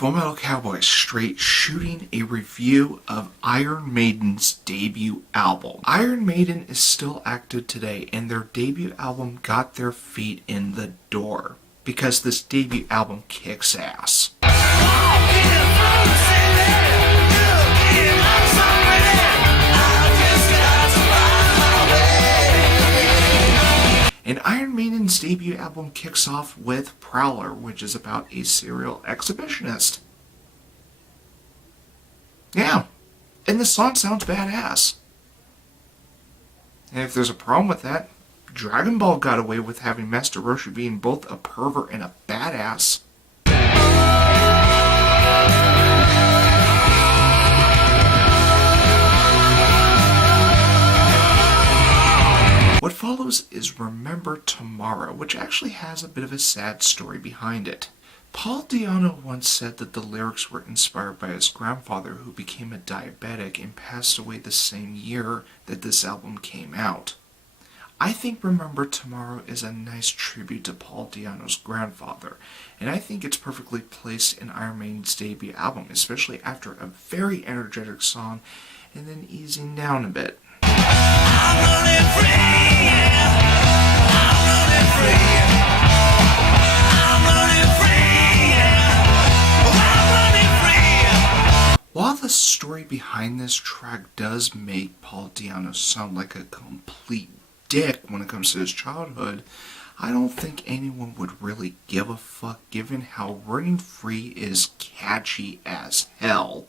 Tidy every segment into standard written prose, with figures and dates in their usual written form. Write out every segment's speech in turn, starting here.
Full Metal Cowboy Straight shooting a review of Iron Maiden's debut album. Iron Maiden is still active today, and their debut album got their feet in the door because this debut album kicks ass. And Iron Maiden's debut album kicks off with Prowler, which is about a serial exhibitionist. Yeah, and the song sounds badass. And if there's a problem with that, Dragon Ball got away with having Master Roshi being both a pervert and a badass. What follows is Remember Tomorrow, which actually has a bit of a sad story behind it. Paul Di'Anno once said that the lyrics were inspired by his grandfather, who became a diabetic and passed away the same year that this album came out. I think Remember Tomorrow is a nice tribute to Paul Di'Anno's grandfather, and I think it's perfectly placed in Iron Maiden's debut album, especially after a very energetic song and then easing down a bit. I'm running free, yeah. I'm running free. I'm running free, yeah. I'm running free. While the story behind this track does make Paul Di'Anno sound like a complete dick when it comes to his childhood, I don't think anyone would really give a fuck given how Running Free is catchy as hell.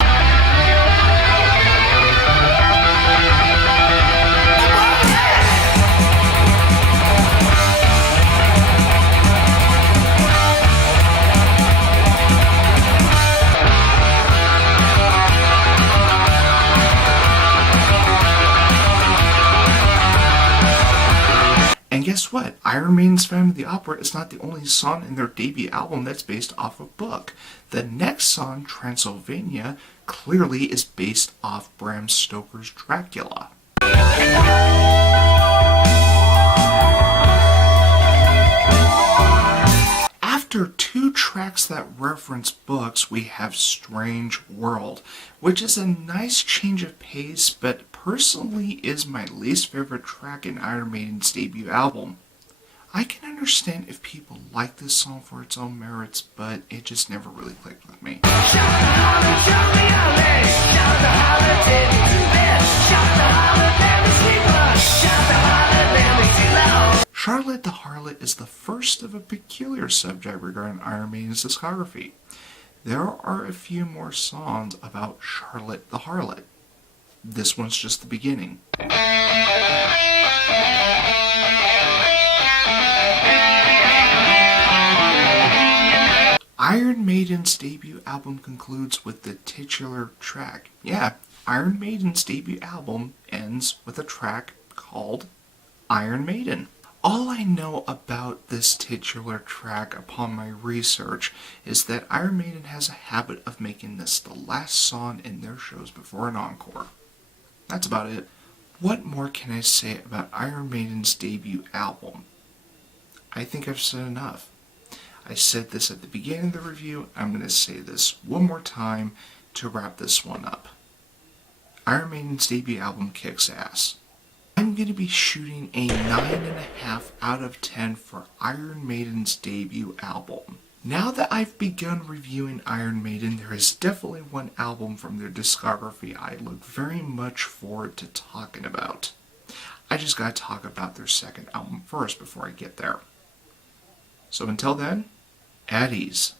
And guess what? Iron Maiden's Phantom of the Opera is not the only song in their debut album that's based off a book. The next song, Transylvania, clearly is based off Bram Stoker's Dracula. After two tracks that reference books, we have Strange World, which is a nice change of pace, but personally is my least favorite track in Iron Maiden's debut album. I can understand if people like this song for its own merits, but it just never really clicked with me. Charlotte the Harlot is the first of a peculiar subject regarding Iron Maiden's discography. There are a few more songs about Charlotte the Harlot. This one's just the beginning. Iron Maiden's debut album concludes with the titular track. Yeah, Iron Maiden's debut album ends with a track called Iron Maiden. All I know about this titular track upon my research is that Iron Maiden has a habit of making this the last song in their shows before an encore. That's about it. What more can I say about Iron Maiden's debut album? I think I've said enough. I said this at the beginning of the review. I'm going to say this one more time to wrap this one up. Iron Maiden's debut album kicks ass. I'm going to be shooting a 9.5 out of 10 for Iron Maiden's debut album. Now that I've begun reviewing Iron Maiden, there is definitely one album from their discography I look very much forward to talking about. I just gotta talk about their second album first before I get there. So until then, at ease.